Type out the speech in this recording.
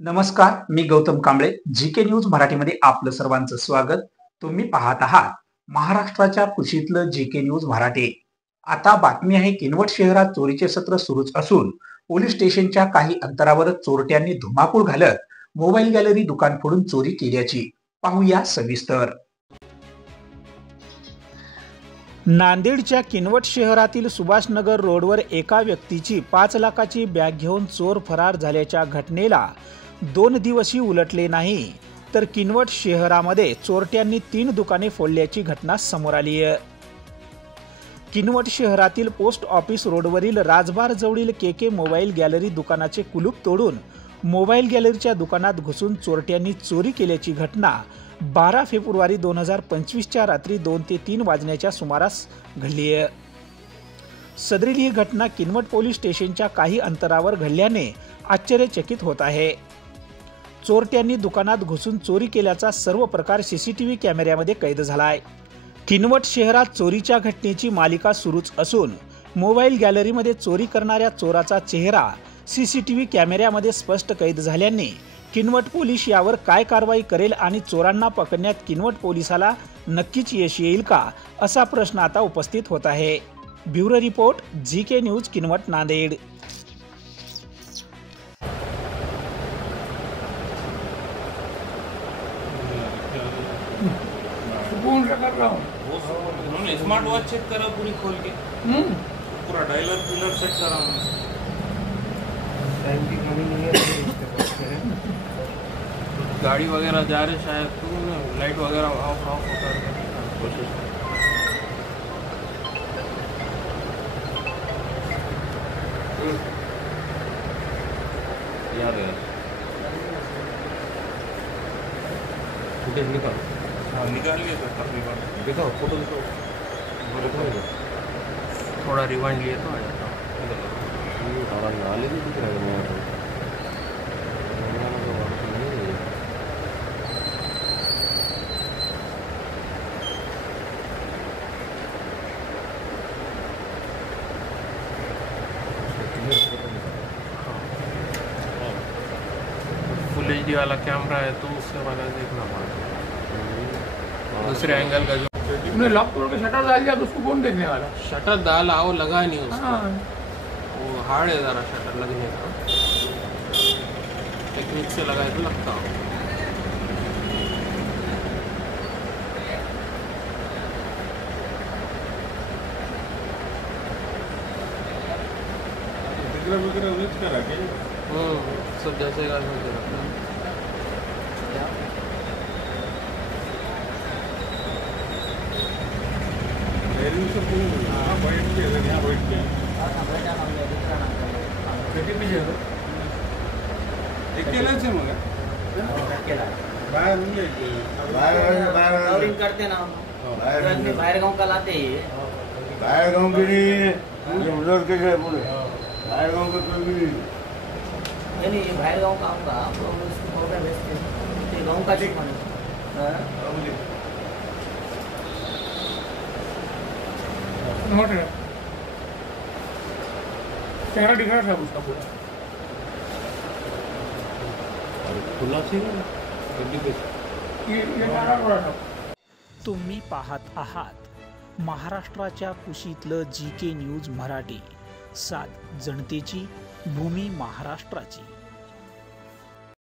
नमस्कार, मी Gautam Kamble. GK news मराठीमध्ये आपलं सर्वांचं स्वागत. तुम्ही पाहत आहात महाराष्ट्राच्या कुशीतलं जीके न्यूज मराठी. आता बातमी आहे, किनवट शहरात चोरीचे सत्र सुरूच असून पोलीस स्टेशनच्या काही अंतरावरच चोरट्यांनी धुमाकूळ घालत मोबाईल गॅलरी दुकान फोडून चोरी केल्याची पाहूया सविस्तर. नांदेडच्या किनवट शहरातील सुभाषनगर रोडवर एका व्यक्तीची 5 लाखाची बॅग घेऊन चोर फरार झाल्याच्या घटनेला 2 दिवसही उलटले नाही तर किनवट शहरामध्ये चोरट्यांनी 3 दुकाने फोडल्याची घटना समोर आली आहे. किनवट शहरातील पोस्ट ऑफिस रोडवरील राजबार जवळील केके मोबाईल गॅलरी दुकानाचे कुलूप तोडून मोबाईल गॅलरीच्या दुकानात घुसून चोरट्यांनी चोरी केल्याची घटना 12 फेब्रुवारी 2025च्या रात्री 2 ते 3 वाजण्याच्या सुमारास घडली आहे. सदरील ही घटना किनवट पोलीस स्टेशनच्या काही अंतरावर घडल्याने आश्चर्यचकित होत आहे. चोरट्यांनी दुकानात घुसून चोरी केल्याचा सर्व प्रकार सीसीटीव्ही कॅमेऱ्यामध्ये कैद झालाय. किनवट शहरात चोरीच्या घटनेची मालिका सुरूच असून मोबाईल गॅलरीमध्ये चोरी करणाऱ्या चोराचा चेहरा सीसीटीव्ही कॅमेऱ्यामध्ये स्पष्ट कैद झाल्याने किनवट पोलीस यावर काय कारवाई करेल आणि चोरांना पकडण्यात किनवट पोलिसाला नक्कीच यश येईल का, असा प्रश्न आता उपस्थित होत आहे. Bureau report, GK news, Kinwat, Nanded. Smart watch check करा पूरी खोल के, पूरा डायलर पिलर सेट करा. टाइम की कमी नहीं है. गाड़ी वगैरह जा रहे शायद, तो लाइट वगैरह ऑफ होता है. कोशिश याद है फुटेज निकाल. हाँ निकाल लिए तो तकरीबन दिखाओ, फोटो दिखाओ. थोड़ा रिवाइंड लिए तो आ जाता. नाले भी दिख रहा है. फुल एचडी वाला कैमरा है तो उससे वाला देखना पड़ता है. दूसरे एंगल का जो तुमने लॉक तोड़ के शटर डाल दिया तो उसको कौन देखने वाला? शटर डाला वो लगा नहीं उसको. हाँ. वो हार्ड है ज़रा शटर लगने का. टेक्निक से लगाए तो लगता हो. सब जैसे करते ना बाहेर गाँव का लाते ही. बाहेर गाँव के नहीं उधर के बाहेर गाँव का कोई भी नहीं. बाहेर गाँव का आऊँगा गाँव का चेक माने नोट है. चेहरा दिख रहा था उसका पूरा खुला सी ये मारा पड़ा था. तुम्ही पाहत आहात महाराष्ट्राच्या कुशीतलं जीके न्यूज मराठी. सात जनतेची, भूमी महाराष्ट्राची.